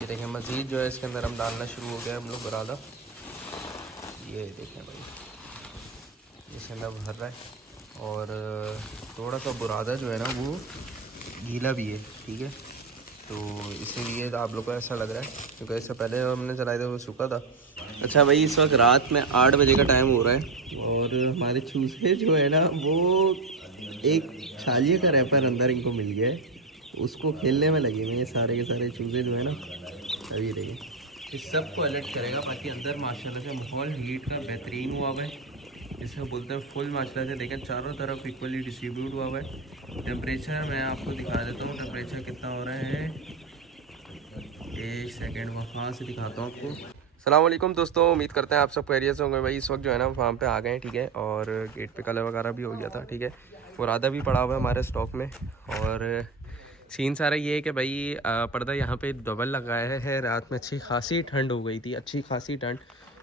ये देखें मज़ीद जो है इसके अंदर हम डालना शुरू हो गया हम लोग बुरादा। ये देखें भाई इसके अंदर भर रहा है और थोड़ा सा बुरादा जो है ना वो गीला भी है, ठीक है। तो इसीलिए आप लोग को ऐसा लग रहा है क्योंकि इससे पहले हमने चलाए थे वो सूखा था। अच्छा भाई इस वक्त रात में 8 बजे का टाइम हो रहा है और हमारे चूजे जो है ना वो एक छालिए का रैपर अंदर इनको मिल गया है, उसको खेलने में लगे हुए ये सारे के सारे चूजे जो है ना। अभी देखिए इस सब को अलर्ट करेगा बाकी अंदर माशाल्लाह से माहौल हीट का बेहतरीन हुआ हुआ है, जिसे बोलते हैं फुल माशाल्लाह से। देखें चारों तरफ इक्वली डिस्ट्रीब्यूट हुआ हुआ है। टेम्परेचर मैं आपको दिखा देता हूँ टेम्परेचर कितना हो रहा है, एक सेकेंड वहाँ से दिखाता हूँ आपको। अस्सलाम वालेकुम दोस्तों, उम्मीद करते हैं आप सब खैरियत से होंगे। भाई इस वक्त जो है ना फार्म पे आ गए हैं, ठीक है। और गेट पे कलर वगैरह भी हो गया था, ठीक है। मुरादा भी पड़ा हुआ है हमारे स्टॉक में। और सीन सारा ये है कि भाई पर्दा यहाँ पे डबल लगाया है। रात में अच्छी खासी ठंड हो गई थी, अच्छी खासी ठंड।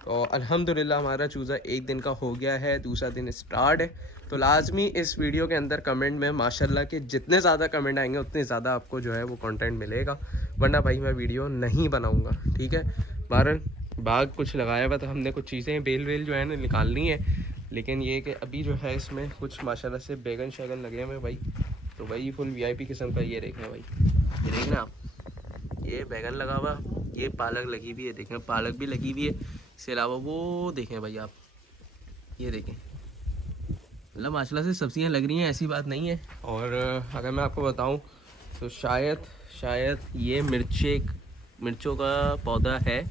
और अल्हम्दुलिल्लाह हमारा चूज़ा एक दिन का हो गया है, दूसरा दिन स्टार्ट है। तो लाजमी इस वीडियो के अंदर कमेंट में माशाल्लाह के जितने ज़्यादा कमेंट आएंगे उतने ज़्यादा आपको जो है वो कंटेंट मिलेगा, वरना भाई मैं वीडियो नहीं बनाऊँगा, ठीक है। बहरहाल बाग कुछ लगाया हुआ था हमने, कुछ चीज़ें बेल वेल जो है ना निकालनी है, लेकिन ये कि अभी जो है इसमें कुछ माशाल्लाह से बैगन शैगन लगे हुए भाई। तो भाई फुल वीआईपी किस्म का ये देखें भाई, ये देखना आप, ये बैगन लगा हुआ, ये पालक लगी हुई है, देखें पालक भी लगी हुई है। इसके अलावा वो देखें भाई आप, ये देखें मतलब माशाल्लाह से सब्जियां लग रही हैं, ऐसी बात नहीं है। और अगर मैं आपको बताऊं तो शायद ये मिर्चों का पौधा है,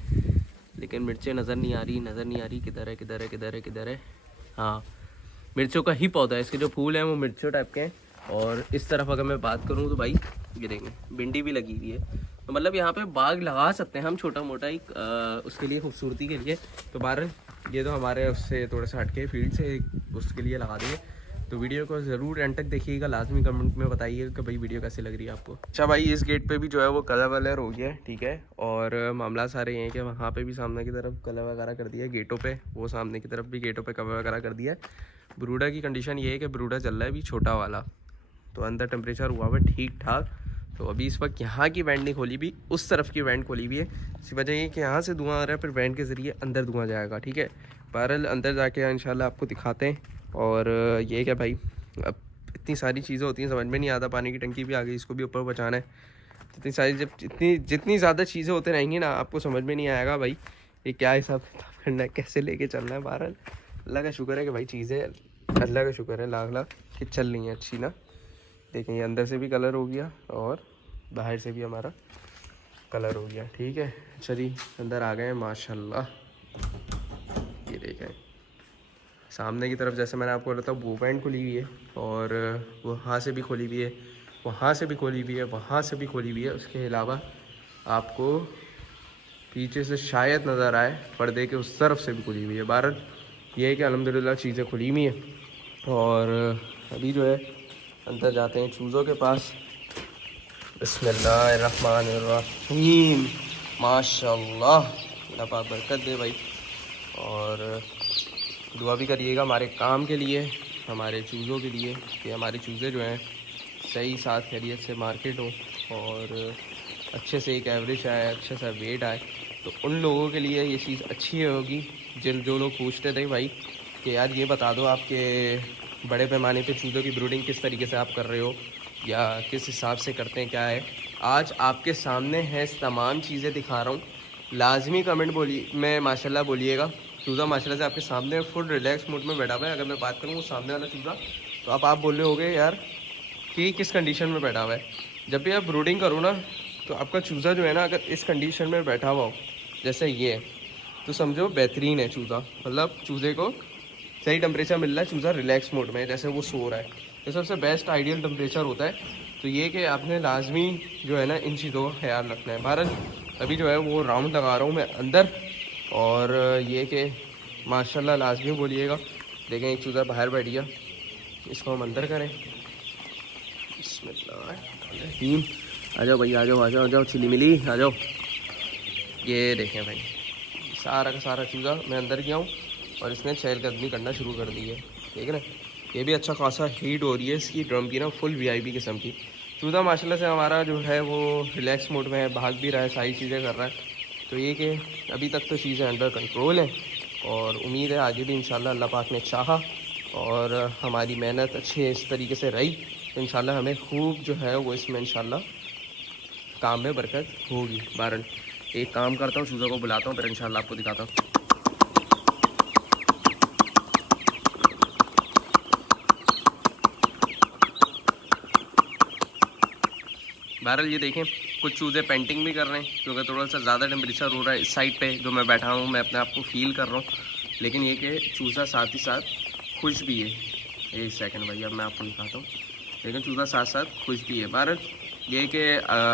लेकिन मिर्चें नज़र नहीं आ रही, किधर है। हाँ मिर्चों का ही पौधा है, इसके जो फूल हैं वो मिर्चों टाइप के हैं। और इस तरफ अगर मैं बात करूँ तो भाई ये देखें भिंडी भी लगी हुई है। तो मतलब यहाँ पे बाग लगा सकते हैं हम छोटा मोटा एक उसके लिए, खूबसूरती के लिए। तो बहरहाल ये तो हमारे उससे थोड़ा सा हटके फील्ड से उसके लिए लगा देंगे। तो वीडियो को ज़रूर एंड तक देखिएगा, लाजमी कमेंट में बताइएगा कि भाई वीडियो कैसी लग रही है आपको। अच्छा भाई इस गेट पे भी जो है वो कलर वलर हो गया है, ठीक है। और मामला सारे ये हैं कि वहाँ पे भी सामने की तरफ कलर वगैरह कर दिया है गेटों पे, वो सामने की तरफ भी गेटों पे कलर वगैरह कर दिया है। ब्रूडा की कंडीशन ये है कि ब्रूडा चल रहा है अभी छोटा वाला, तो अंदर टेम्परेचर हुआ हुआ ठीक ठाक। तो अभी इस वक्त यहाँ की वेंट नहीं खोली भी, उस तरफ की वेंट खोली हुई है। इसी वजह ये कि यहाँ से धुआं आ रहा है, फिर वेंट के ज़रिए अंदर धुआं जाएगा, ठीक है। बहरहाल अंदर जाके इंशाल्लाह आपको दिखाते हैं। और ये क्या भाई अब इतनी सारी चीज़ें होती हैं, समझ में नहीं आता। पानी की टंकी भी आ गई, इसको भी ऊपर बचाना है। इतनी सारी जब जितनी ज़्यादा चीज़ें होते रहेंगी ना, आपको समझ में नहीं आएगा भाई ये क्या हिसाब किताब करना है, कैसे लेके चलना है। बहरहाल अल्लाह का शुक्र है कि भाई चीज़ें, अल्लाह का शुक्र है लाख लाख कि चल रही हैं अच्छी ना। देखें ये अंदर से भी कलर हो गया और बाहर से भी हमारा कलर हो गया, ठीक है। चलिए अंदर आ गए माशाल्लाह। ये देखें सामने की तरफ जैसे मैंने आपको बोला था वो वेंट खुली हुई है, और वहाँ से भी खोली हुई है, वहाँ से भी खोली हुई है, वहाँ से भी खोली हुई है। उसके अलावा आपको पीछे से शायद नज़र आए पर्दे के उस तरफ से भी खुली हुई है। बहरहाल ये है कि अल्हम्दुलिल्लाह चीज़ें खुली हुई हैं। और अभी जो है अंदर जाते हैं चूज़ों के पास। बिस्मिल्लाहिर्रहमानिर्रहीम, माशाल्लाह अल्लाह पाक बरकत दे भाई। और दुआ भी करिएगा हमारे काम के लिए, हमारे चूज़ों के लिए, कि हमारे चूज़े जो हैं सही साथ खैरियत से मार्केट हो और अच्छे से एक एवरेज आए, अच्छे सा वेट आए। तो उन लोगों के लिए ये चीज़ अच्छी होगी जो लोग पूछते थे भाई कि यार ये बता दो आपके बड़े पैमाने पे चूज़ों की ब्रूडिंग किस तरीके से आप कर रहे हो या किस हिसाब से करते हैं, क्या है। आज आपके सामने है, तमाम चीज़ें दिखा रहा हूँ। लाजमी कमेंट बोलिए मैं माशाल्लाह बोलिएगा। चूज़ा माशाल्लाह से आपके सामने फुल रिलैक्स मूड में बैठा हुआ है। अगर मैं बात करूँ वो सामने वाला चूज़ा, तो आप बोल रहे होगे यार कि किस कंडीशन में बैठा हुआ है। जब भी आप ब्रूडिंग करो ना, तो आपका चूज़ा जो है ना अगर इस कंडीशन में बैठा हुआ हो जैसे ये है, तो समझो बेहतरीन है चूज़ा। मतलब चूज़े को सही टेम्परेचर मिल रहा है, चूज़ा रिलैक्स मोड में है जैसे वो सो रहा है, तो सबसे बेस्ट आइडियल टेम्परेचर होता है। तो ये कि आपने लाजमी जो है ना इन चीज़ों का ख्याल रखना है। भारत अभी जो है वो राउंड लगा रहा हूँ मैं अंदर। और ये कि माशाल्लाह लाजमी बोलिएगा। देखें एक चूज़ा बाहर बैठ गया, इसको हम अंदर करें। बिस्मिल्लाह, आ जाओ भाई, आ जाओ आ जाओ आ जाओ, चिली मिली आ जाओ। ये देखें भाई सारा का सारा चूज़ा मैं अंदर गया हूँ और इसने चहलकदमी करना शुरू कर दी है, ठीक है ना। ये भी अच्छा खासा हीट हो रही है इसकी ड्रम की ना, फुल वीआईपी किस्म की। चूज़ा माशाल्लाह से हमारा जो है वो रिलैक्स मोड में है, भाग भी रहा है, सारी चीज़ें कर रहा है। तो ये कि अभी तक तो चीज़ें अंडर कंट्रोल हैं और उम्मीद है आगे भी इंशाल्लाह अल्लाह पाक ने चाहा और हमारी मेहनत अच्छे इस तरीके से रही तो इंशाल्लाह हमें खूब जो है वो इसमें इंशाल्लाह काम में बरकत होगी। बारन एक काम करता हूँ, चूज़ा को बुलाता हूँ, फिर इंशाल्लाह आपको दिखाता हूँ। बहरहाल ये देखें कुछ चूज़े पेंटिंग भी कर रहे हैं क्योंकि थोड़ा सा ज़्यादा टेम्परेचर हो रहा है। इस साइड पे जो मैं बैठा हूँ मैं अपने आप को फील कर रहा हूँ, लेकिन ये कि चूज़ा साथ ही साथ खुश भी है। एक सेकंड भाई, अब मैं आपको दिखाता हूँ। लेकिन चूज़ा साथ साथ खुश भी है। बहरहाल ये कि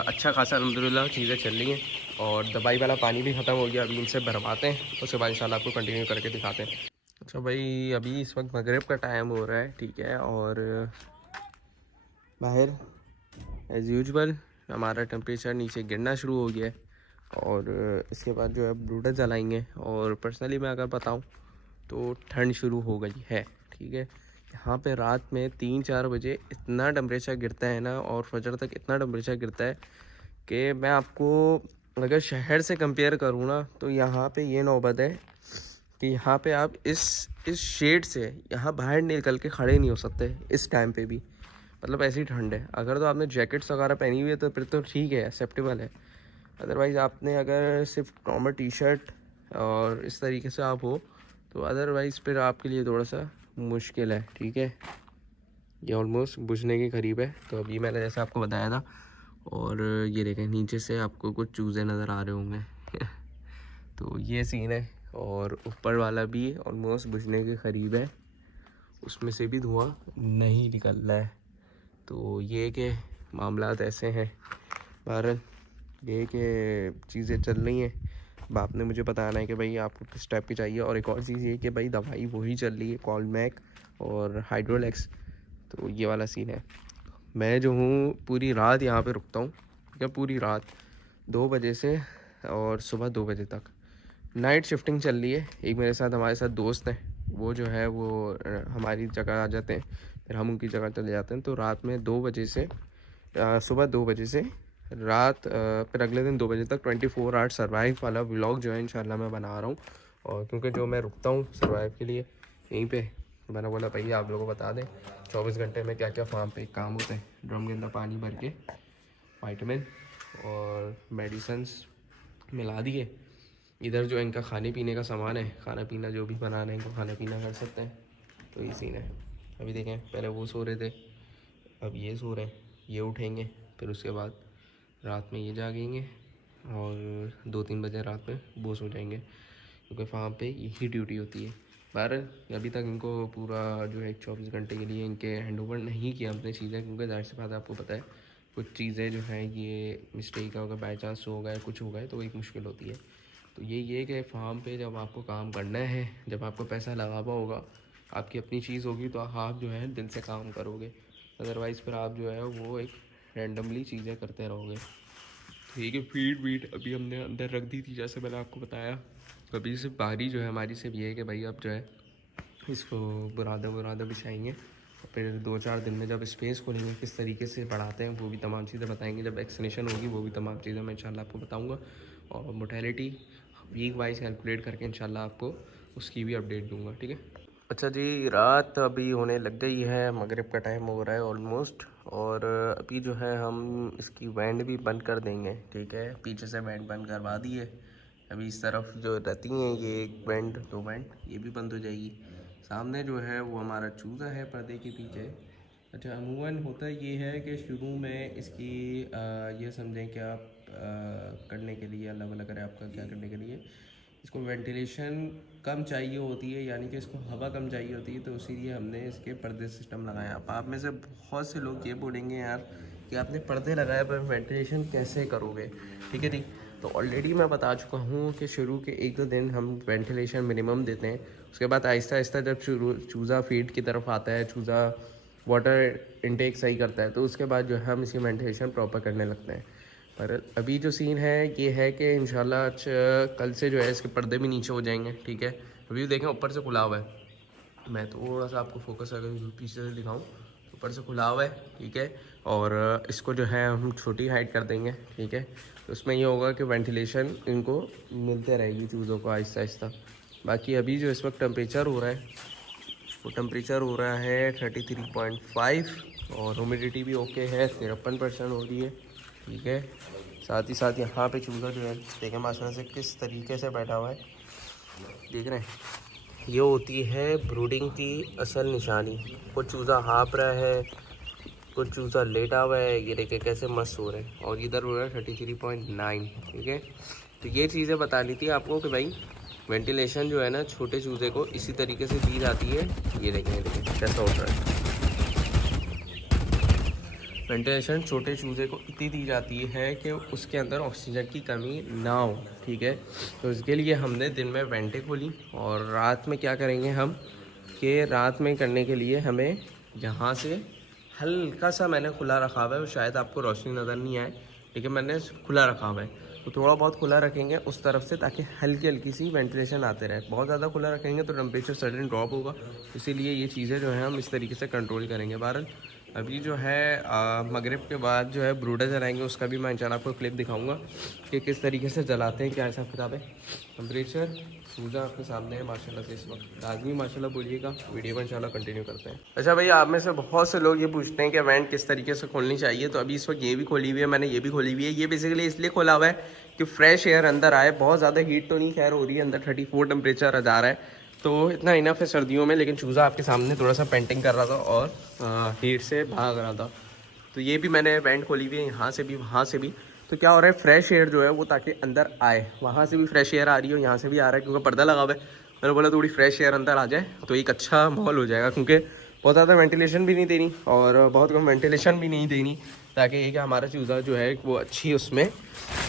अच्छा खासा अल्हम्दुलिल्लाह चीज़ें चल रही हैं और दवाई वाला पानी भी ख़त्म हो गया। अभी इनसे भरवाते हैं, उसके बाद इंशाल्लाह आपको कंटिन्यू करके दिखाते हैं। अच्छा भाई, अभी इस वक्त मगरिब का टाइम हो रहा है, ठीक है, और बाहर एज़ यूजुअल हमारा टेम्परेचर नीचे गिरना शुरू हो गया है और इसके बाद जो है ब्रूडर जलाएंगे। और पर्सनली मैं अगर बताऊं तो ठंड शुरू हो गई है, ठीक है। यहाँ पे रात में 3-4 बजे इतना टेम्परेचर गिरता है ना और फजर तक इतना टेम्परेचर गिरता है कि मैं आपको अगर शहर से कंपेयर करूँ ना तो यहाँ पे ये नौबत है कि यहाँ पे आप इस शेड से यहाँ बाहर निकल के खड़े नहीं हो सकते इस टाइम पे भी। मतलब ऐसी ठंड है। अगर तो आपने जैकेट्स वगैरह पहनी हुई है तो फिर तो ठीक है, एक्सेप्टेबल है। अदरवाइज़ आपने अगर सिर्फ नॉर्मल टी शर्ट और इस तरीके से आप हो तो अदरवाइज़ फिर आपके लिए थोड़ा सा मुश्किल है, ठीक है। ये ऑलमोस्ट बुझने के करीब है। तो अभी मैंने जैसे आपको बताया था, और ये देखें नीचे से आपको कुछ चूज़े नज़र आ रहे होंगे तो ये सीन है। और ऊपर वाला भी ऑलमोस्ट बुझने के करीब है, उसमें से भी धुआं नहीं निकल रहा है। तो ये कि मामलात ऐसे हैं। बहरहाल ये कि चीज़ें चल रही हैं। अब आपने मुझे बताना है कि भाई आपको किस टाइप की चाहिए। और एक और चीज़ ये कि भाई दवाई वही चल रही है, कॉलमैक और हाइड्रोलेक्स। तो ये वाला सीन है। मैं जो हूँ पूरी रात यहाँ पे रुकता हूँ, क्या पूरी रात 2 बजे से और सुबह 2 बजे तक नाइट शिफ्टिंग चल रही है। एक मेरे साथ हमारे साथ दोस्त हैं, वो जो है वो हमारी जगह आ जाते हैं, फिर हम उनकी जगह चले जाते हैं। तो रात में 2 बजे से सुबह 2 बजे से रात फिर अगले दिन 2 बजे तक 24 आवर सर्वाइव वाला व्लॉग जो है इंशाल्लाह मैं बना रहा हूँ। और क्योंकि जो मैं रुकता हूँ सर्वाइव के लिए यहीं पे, मैंने बोला भैया आप लोगों को बता दें 24 घंटे में क्या क्या फार्म पे काम होते हैं। ड्रम के अंदर पानी भर के वाइटामिन और मेडिसन्स मिला दिए। इधर जो इनका खाने पीने का सामान है, खाना पीना जो भी बनाना है इनको खाना पीना कर सकते हैं। तो ये सीन है। अभी देखें पहले वो सो रहे थे, अब ये सो रहे हैं, ये उठेंगे, फिर उसके बाद रात में ये जागेंगे और 2-3 बजे रात में वो सो जाएंगे, क्योंकि फार्म पे यही ड्यूटी होती है। बहरहाल अभी तक इनको पूरा जो है 24 घंटे के लिए इनके हैंड ओवर नहीं किया अपनी चीज़ें, क्योंकि जाहिर सी बात है आपको पता है कुछ चीज़ें जो हैं ये मिस्टेक होगा, बाई चांस हो गए कुछ हो गए तो एक मुश्किल होती है। तो ये कि फार्म पे जब आपको काम करना है, जब आपको पैसा लगा हुआ होगा, आपकी अपनी चीज़ होगी तो आप जो है दिल से काम करोगे। अदरवाइज़ फिर आप जो है वो एक रैंडमली चीज़ें करते रहोगे। ठीक है, फीड वीड अभी हमने अंदर रख दी थी जैसे मैंने आपको बताया। अभी सिर्फ बाहरी जो है हमारी सिर्फ ये है कि भाई अब जो है इसको बुरादा बिछाएंगे और फिर 2-4 दिन में जब स्पेस खोलेंगे किस तरीके से बढ़ाते हैं वो भी तमाम चीज़ें बताएंगे। जब वैक्सीनेशन होगी वो भी तमाम चीज़ें मैं इंशाल्लाह आपको बताऊँगा। और मोर्टेलिटी वीक वाइज कैलकुलेट करके इंशाल्लाह आपको उसकी भी अपडेट दूँगा, ठीक है। अच्छा जी, रात अभी होने लग गई है, मगरिब का टाइम हो रहा है ऑलमोस्ट। और अभी जो है हम इसकी वैंड भी बंद कर देंगे, ठीक है। पीछे से वैंड बंद करवा दी है। अभी इस तरफ जो रहती हैं ये 1 वैंड 2 वैंड ये भी बंद हो जाएगी। सामने जो है वो हमारा चूज़ा है पर्दे के पीछे। अच्छा, अमूमन होता ये है कि शुरू में इसकी ये समझें कि आप करने के लिए अल्लाह भला करे आपका क्या करने के लिए इसको वेंटिलेशन कम चाहिए होती है, यानी कि इसको हवा कम चाहिए होती है, तो इसीलिए हमने इसके पर्दे सिस्टम लगाया। अब आप में से बहुत से लोग ये बोलेंगे यार कि आपने पर्दे लगाए पर वेंटिलेशन कैसे करोगे, ठीक है जी। तो ऑलरेडी मैं बता चुका हूँ कि शुरू के 1-2 दिन हम वेंटिलेशन मिनिमम देते हैं। उसके बाद आहिस्ता आहिस्ता जब चूज़ा फीड की तरफ आता है, चूज़ा वाटर इनटेक सही करता है, तो उसके बाद जो है हम इसकी वेंटिलेशन प्रॉपर करने लगते हैं। पर अभी जो सीन है ये है कि इंशाल्लाह कल से जो है इसके पर्दे भी नीचे हो जाएंगे, ठीक है। अभी देखें ऊपर से खुला हुआ है, मैं थोड़ा सा आपको फोकस अगर पीछे से दिखाऊं, ऊपर से खुला हुआ है, ठीक है। और इसको जो है हम छोटी हाइट कर देंगे, ठीक है। तो उसमें ये होगा कि वेंटिलेशन इनको मिलते रहेगी चूज़ों को आहिस्ता आहिस्ता। बाकी अभी जो इस वक्त टेम्परेचर हो रहा है वो टेम्परेचर हो रहा है 33.5 और ह्यूमिडिटी भी ओके है, 53% हो रही है, ठीक है। साथ ही साथ यहाँ पे चूज़ा जो है देखें माशाल्लाह से किस तरीके से बैठा हुआ है, देख रहे हैं। ये होती है ब्रूडिंग की असल निशानी। कुछ चूज़ा हाँप रहा है, कुछ चूज़ा लेटा हुआ है, ये देखे कैसे मस्त हो रहे हैं। और इधर हो रहा है 33.9, ठीक है। तो ये चीज़ें बतानी थी आपको कि भाई वेंटिलेशन जो है ना छोटे चूज़े को इसी तरीके से दी जाती है। ये देखें कैसा उठ रहा है। वेंटिलेशन छोटे चूज़े को इतनी दी जाती है कि उसके अंदर ऑक्सीजन की कमी ना हो, ठीक है। तो इसके लिए हमने दिन में वेंटे खोली और रात में क्या करेंगे हम कि रात में करने के लिए हमें यहाँ से हल्का सा मैंने खुला रखा हुआ है, शायद आपको रोशनी नज़र नहीं आए, लेकिन मैंने खुला रखा हुआ है। तो थोड़ा बहुत खुला रखेंगे उस तरफ से ताकि हल्की हल्की सी वेंटिलेशन आते रहे। बहुत ज़्यादा खुला रखेंगे तो टेम्परेचर सडन ड्रॉप होगा, इसीलिए ये चीज़ें जो हैं हम इस तरीके से कंट्रोल करेंगे। बहरहाल अभी जो है मगरिब के बाद जो है ब्रूडर जलाएंगे, उसका भी मैं इंशाल्लाह आपको क्लिप दिखाऊंगा कि किस तरीके से जलाते हैं, क्या हिसाब किताब है। टेम्परेचर चूज़ा आपके सामने है माशाल्लाह से इस वक्त। लाजमी माशाल्लाह बोलिएगा, वीडियो को इंशाल्लाह कंटिन्यू करते हैं। अच्छा भाई, आप में से बहुत से लोग ये पूछते हैं कि वेंट किस तरीके से खोलनी चाहिए। तो अभी इस वक्त ये भी खोली हुई है, मैंने ये भी खोली हुई है। ये बेसिकली इसलिए खोला हुआ है कि फ्रेश एयर अंदर आए। बहुत ज़्यादा हीट तो नहीं खैर हो रही है, अंदर 34 टेम्परेचर जा रहा है, तो इतना इनफ है सर्दियों में। लेकिन चूज़ा आपके सामने थोड़ा सा पेंटिंग कर रहा था और हीट से भाग रहा था, तो ये भी मैंने वेंट खोली हुई है, यहाँ से भी वहाँ से भी। तो क्या हो रहा है, फ्रेश एयर जो है वो ताकि अंदर आए, वहाँ से भी फ्रेश एयर आ रही हो, यहाँ से भी आ रहा है क्योंकि पर्दा लगा हुआ है। मैंने बोला थोड़ी फ्रेश एयर अंदर आ जाए तो एक अच्छा माहौल हो जाएगा, क्योंकि बहुत ज़्यादा वेंटिलेशन भी नहीं देनी और बहुत कम वेंटिलेशन भी नहीं देनी, ताकि ये कि हमारा चूज़ा जो है वो अच्छी उसमें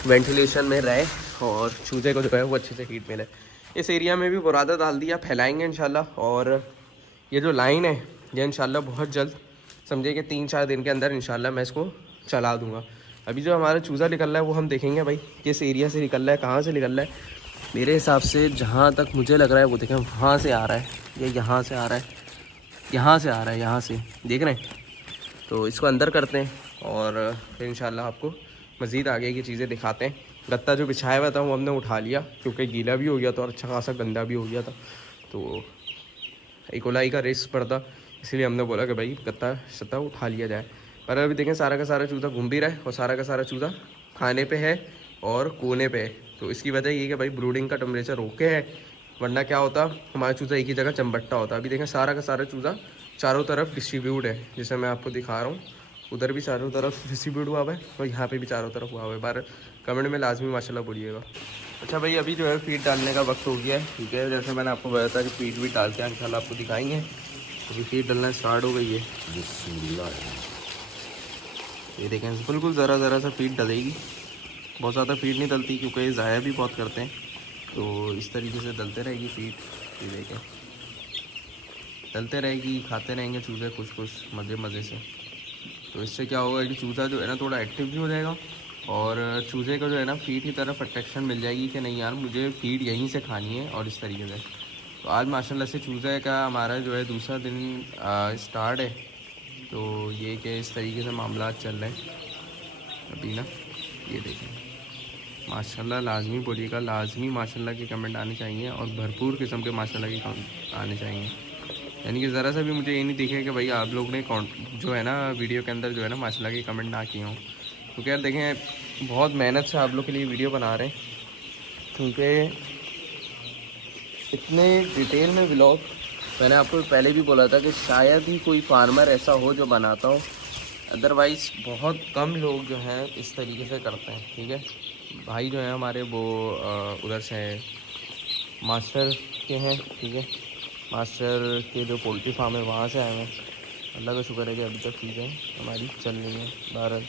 वेंटिलेशन में रहे और चूज़े को जो है वो अच्छे से हीट मिले। इस एरिया में भी बुरादा डाल दिया, फैलाएंगे इंशाल्लाह। और ये जो लाइन है ये इंशाल्लाह बहुत जल्द, समझिए कि 3-4 दिन के अंदर इंशाल्लाह मैं इसको चला दूँगा। अभी जो हमारा चूज़ा निकल रहा है वो हम देखेंगे भाई किस एरिया से निकल रहा है, कहाँ से निकल रहा है। मेरे हिसाब से जहाँ तक मुझे लग रहा है वो देखें वहाँ से आ रहा है, ये यहाँ से आ रहा है, यहाँ से आ रहा है, यहाँ से देख रहे हैं। तो इसको अंदर करते हैं और फिर इंशाल्लाह आपको मज़ीद आगे की चीज़ें दिखाते हैं। गत्ता जो बिछाया हुआ था वो हमने उठा लिया क्योंकि गीला भी हो गया था और अच्छा खासा गंदा भी हो गया था, तो इकोलाई का रिस्क पड़ता, इसलिए हमने बोला कि भाई गत्ता सत्ता उठा लिया जाए। पर अभी देखें सारा का सारा चूज़ा घूम भी रहा है और सारा का सारा चूज़ा खाने पे है और कोने पे है। तो इसकी वजह ये कि भाई ब्रूडिंग का टेम्परेचर ओके है, वरना क्या होता हमारा चूज़ा एक ही जगह चमबट्टा होता। अभी देखें सारा का सारा चूज़ा चारों तरफ डिस्ट्रीब्यूट है, जैसे मैं आपको दिखा रहा हूँ, उधर भी चारों तरफ डिस्ट्रीब्यूट हुआ हुआ है और यहाँ पे भी चारों तरफ हुआ हुआ है। बार कमेंट में लाजमी माशाल्लाह बोलिएगा। अच्छा भाई, अभी जो है फीड डालने का वक्त हो गया है, ठीक है। जैसे मैंने आपको बताया था कि फीड भी डालते हैं इंशाल्लाह आपको दिखाएंगे। अभी फीड डालना स्टार्ट हो गई है, ये देखें बिल्कुल ज़रा ज़रा सा फीड डलेगी, बहुत ज़्यादा फीड नहीं डलती क्योंकि ये ज़ाया भी बहुत करते हैं। तो इस तरीके से डलते रहेगी फीड, ये देखें डलते रहेगी, खाते रहेंगे चूज़े खुश खुश मज़े मज़े से। तो इससे क्या होगा कि चूज़ा जो है ना थोड़ा एक्टिव भी हो जाएगा और चूज़े को जो है ना फीड की तरफ अट्रैक्शन मिल जाएगी कि नहीं यार मुझे फीड यहीं से खानी है, और इस तरीके से। तो आज माशाल्लाह से चूज़े का हमारा जो है दूसरा दिन स्टार्ट है। तो ये कि इस तरीके से मामला चल रहे हैं अभी ना, ये देखें माशाल्लाह। लाजमी बोलिएगा, लाजमी माशाल्लाह के कमेंट आने चाहिए और भरपूर किस्म के माशाल्लाह के कमेंट आने चाहिए। यानी कि ज़रा सा भी मुझे ये नहीं दिखे कि भाई आप लोग ने जो है ना वीडियो के अंदर जो है ना माशाल्लाह के कमेंट ना किए हों, क्योंकि यार देखें बहुत मेहनत से आप लोग के लिए वीडियो बना रहे हैं, क्योंकि इतने डिटेल में व्लॉग मैंने आपको पहले भी बोला था कि शायद ही कोई फार्मर ऐसा हो जो बनाता हो, अदरवाइज़ बहुत कम लोग जो हैं इस तरीके से करते हैं, ठीक है। भाई जो है हमारे वो उधर से मास्टर के हैं, ठीक है, मास्टर के जो पोल्ट्री फार्म है वहाँ से आए हैं। अल्लाह का शुक्र है कि अभी तक चीज़ें हमारी चल रही हैं। बहरहाल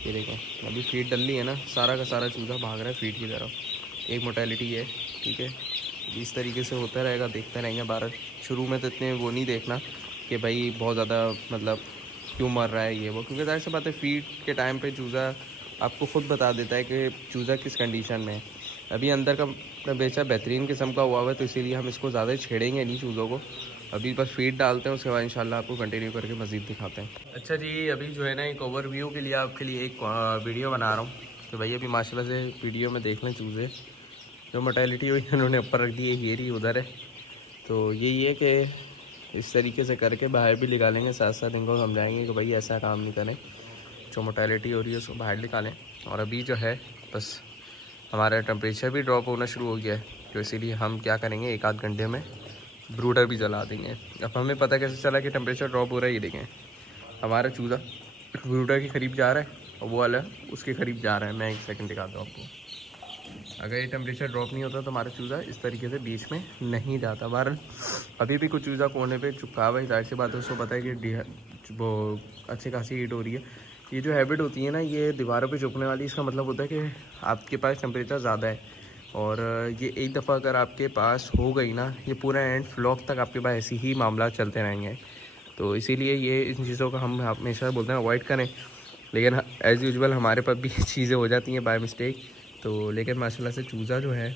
ये देखें अभी फीड डल रही है ना, सारा का सारा चूज़ा भाग रहा है फीड की तरफ, एक मोटेलिटी है, ठीक है। इस तरीके से होता रहेगा, देखते रहेंगे। बहरहाल शुरू में तो इतने वो नहीं देखना कि भाई बहुत ज़्यादा मतलब क्यों मर रहा है ये वो, क्योंकि जाहिर सी बात है फीड के टाइम पे चूज़ा आपको ख़ुद बता देता है कि चूज़ा किस कंडीशन में है। अभी अंदर का टेम्परेचर बेहतरीन किस्म का हुआ है, तो इसीलिए हम इसको ज़्यादा छेड़ेंगे नहीं चूज़ों को, अभी बस फीड डालते हैं, उसके बाद इंशाल्लाह आपको कंटिन्यू करके मज़ीद दिखाते हैं। अच्छा जी, अभी जो है ना एक ओवरव्यू के लिए आपके लिए एक वीडियो बना रहा हूँ कि भाई अभी माशाल्लाह से वीडियो में देख लें चूज़े जो मोर्टेलिटी हुई उन्होंने ऊपर रख दी है, ये रही उधर है। तो यही है कि इस तरीके से करके बाहर भी निकालेंगे, साथ साथ इनको समझाएंगे कि भाई ऐसा काम नहीं करें, जो मोर्टेलिटी हो रही है उसको बाहर निकालें। और अभी जो है बस हमारा टेम्परेचर भी ड्रॉप होना शुरू हो गया है, तो इसीलिए हम क्या करेंगे, एक आध घंटे में ब्रूडर भी जला देंगे। अब हमें पता कैसे चला कि टेम्परेचर ड्रॉप हो रहा है, ये देखें हमारा चूज़ा ब्रूडर के करीब जा रहा है और वो वाला उसके करीब जा रहा है। मैं एक सेकंड दिखाता हूँ आपको। अगर ये टेम्परेचर ड्रॉप नहीं होता तो हमारा चूज़ा इस तरीके से बीच में नहीं जाता। बहरहाल अभी भी कुछ चूज़ा कोने पे चुपका हुआ है, जाहिर सी बात है उसको पता है कि वो अच्छी खासी हीट हो रही है। ये जो हैबिट होती है ना, ये दीवारों पे चुपने वाली, इसका मतलब होता है कि आपके पास टेम्परेचर ज़्यादा है। और ये एक दफ़ा अगर आपके पास हो गई ना, ये पूरा एंड फ्लॉक तक आपके पास ऐसी ही मामला चलते रहेंगे। तो इसीलिए ये इन चीज़ों का हम हमेशा बोलते हैं अवॉइड करें, लेकिन एज़ यूजुअल हमारे पास भी चीज़ें हो जाती हैं बाय मिस्टेक। तो लेकिन माशाल्लाह से चूज़ा जो है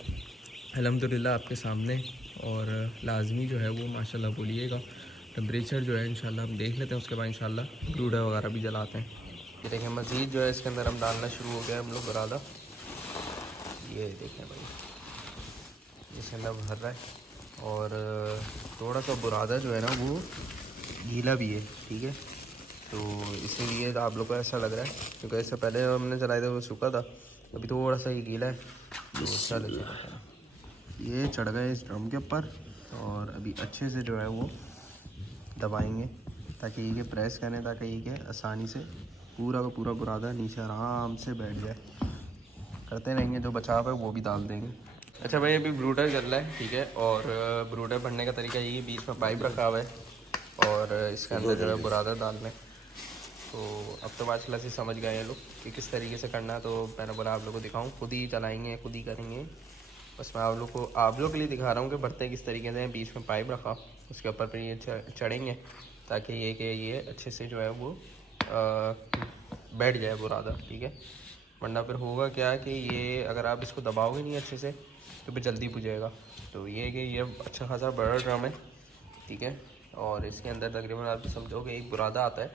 अल्हम्दुलिल्लाह आपके सामने, और लाजमी जो है वो माशाल्लाह बोलिएगा। टेम्परेचर जो है इंशाल्लाह हम देख लेते हैं, उसके बाद इंशाल्लाह ब्रूडर वगैरह भी जलाते हैं। ये देखें मज़ीद जो है इसके अंदर हम डालना शुरू हो गया हम लोग बरादा। ये देखें भाई इसके अंदर भर रहा है, और थोड़ा सा बुरादा जो है ना वो गीला भी है, ठीक है। तो इसीलिए आप लोग को ऐसा लग रहा है, क्योंकि इससे पहले हमने चलाया था वो सूखा था, अभी थोड़ा सा ही गीला है। तो चलो ये चढ़ गए इस ड्रम के ऊपर, और अभी अच्छे से जो है वो दबाएंगे ताकि ये प्रेस करें, ताकि ये आसानी से पूरा का पूरा बुरादा नीचे आराम से बैठ जाए। करते रहेंगे, जो बचाव है वो भी डाल देंगे। अच्छा भाई अभी ब्रूडर चल रहा है, ठीक है। और ब्रूडर भरने का तरीका यही, बीच में पाइप रखा हुआ है और इसके अंदर जो है बुरादा डाल लें। तो अब तो माशाल्लाह से समझ गए हैं लोग कि किस तरीके से करना है। तो मैंने बोला आप लोगों को दिखाऊं, खुद ही चलाएंगे खुद ही करेंगे। बस मैं आप लोग के लिए दिखा रहा हूँ कि भरते किस तरीके से। बीच में पाइप रखा, उसके ऊपर पर ये चढ़ेंगे ताकि ये अच्छे से जो है वो बैठ जाए बुरादा, ठीक है। वरना फिर होगा क्या कि ये अगर आप इसको दबाओगे नहीं अच्छे से तो फिर जल्दी बुझेगा। तो ये कि ये अच्छा खासा बड़ा ड्रम है, ठीक है। और इसके अंदर तकरीबन आप समझो कि एक बुरादा आता है,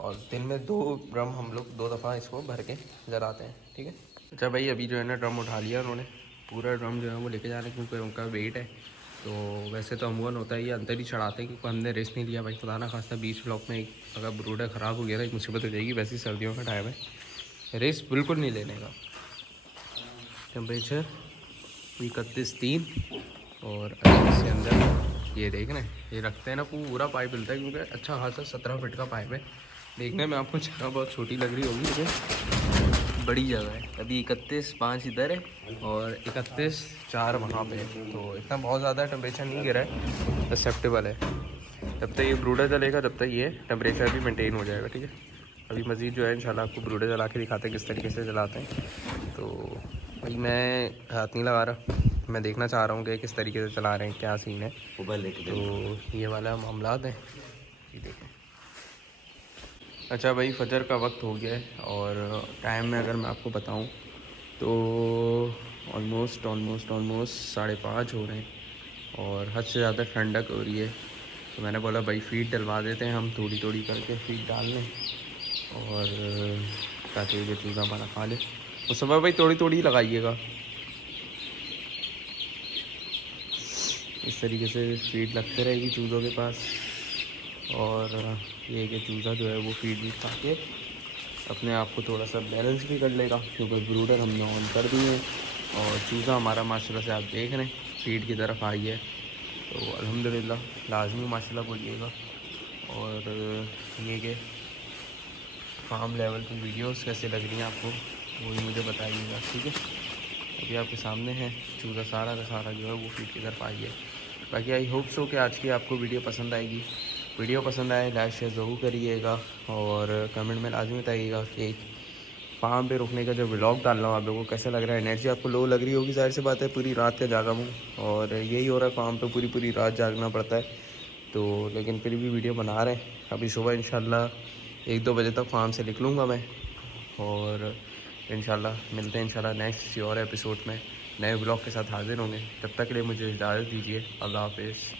और दिन में 2 ड्रम हम लोग 2 दफ़ा इसको भर के जलाते हैं, ठीक है। अच्छा भाई अभी जो है ना ड्रम उठा लिया उन्होंने, पूरा ड्रम जो है वो लेके जा रहे हैं क्योंकि उनका वेट है। तो वैसे तो अमूमन होता है ये अंदर ही चढ़ाते हैं, क्योंकि हमने रेस्ट नहीं लिया भाई, खुदा ना खास्ता बीच ब्लॉक में अगर ब्रूडर ख़राब हो गया ना एक मुसीबत हो जाएगी। वैसे ही सर्दियों का टाइम है, रेस्ट बिल्कुल नहीं लेने का। टेम्परेचर 31.3, और इसके अंदर ये देख रहे हैं, ये रखते हैं ना पूरा पाइप मिलता है, क्योंकि अच्छा खासा 17 फीट का पाइप है। देखने में आपको जगह बहुत छोटी लग रही होगी, लेकिन बड़ी जगह है। अभी 31.5 इधर है और 31.4 वहाँ पे है। तो इतना बहुत ज़्यादा टेम्परेचर नहीं गिरा है, एक्सेप्टेबल है। जब तक ये ब्रूडर चलेगा तब तक ये टेम्परेचर भी मेंटेन हो जाएगा, ठीक है। अभी मज़ीद जो है इंशाल्लाह आपको ब्रूडर जला के दिखाते हैं किस तरीके से जलाते हैं। तो भाई मैं हाथ नहीं लगा रहा, मैं देखना चाह रहा हूँ कि किस तरीके से चला रहे हैं, क्या सीन है। तो ये वाला मामलात है, ये देखें। अच्छा भाई फजर का वक्त हो गया है, और टाइम में अगर मैं आपको बताऊं तो ऑलमोस्ट 5:30 हो रहे हैं, और हद से ज़्यादा ठंडक हो रही है। तो मैंने बोला भाई फीड डलवा देते हैं हम, थोड़ी थोड़ी करके फीड डाल लें, और ताकि ये चूज़ा हमारा खा ले। तो सुबह भाई थोड़ी थोड़ी लगाइएगा, इस तरीके से फीड लगते रहेगी चूज़ों के पास। और ये कि चूज़ा जो है वो फीड भी खा के अपने आप को थोड़ा सा बैलेंस भी कर लेगा, क्योंकि ब्रूडर हमने ऑन कर दिए हैं। और चूज़ा हमारा माशाल्लाह से आप देख रहे हैं फीड की तरफ आई है। तो अल्हम्दुलिल्लाह लाजमी माशाल्लाह बोलिएगा। और ये कि फार्म लेवल की वीडियोस कैसे लग रही हैं आपको, वो भी मुझे बताइएगा, ठीक है। अभी आपके सामने है चूज़ा सारा का सारा जो है वो फीड की तरफ आई है। बाकी आई होप सो कि आज की आपको वीडियो पसंद आएगी। वीडियो पसंद आए लाइक शेयर ज़रूर करिएगा, और कमेंट में लाजमी बताइएगा कि फार्म पे रुकने का जो व्लॉग डाल रहा हूँ आप लोगों को कैसा लग रहा है। एनर्जी आपको लो लग रही होगी, जाहिर सी बात है, पूरी रात का जागा हूँ, और यही हो रहा है, फार्म पे पूरी रात जागना पड़ता है। तो लेकिन फिर भी वीडियो बना रहे हैं। अभी सुबह इंशाल्लाह 1-2 बजे तक फार्म से निकलूँगा मैं, और इंशाल्लाह मिलते हैं इंशाल्लाह नेक्स्ट किसी और एपिसोड में नए ब्लॉग के साथ हाजिर होंगे। तब तक के लिए मुझे इजाज़त दीजिए। अल्लाह हाफ़िज़।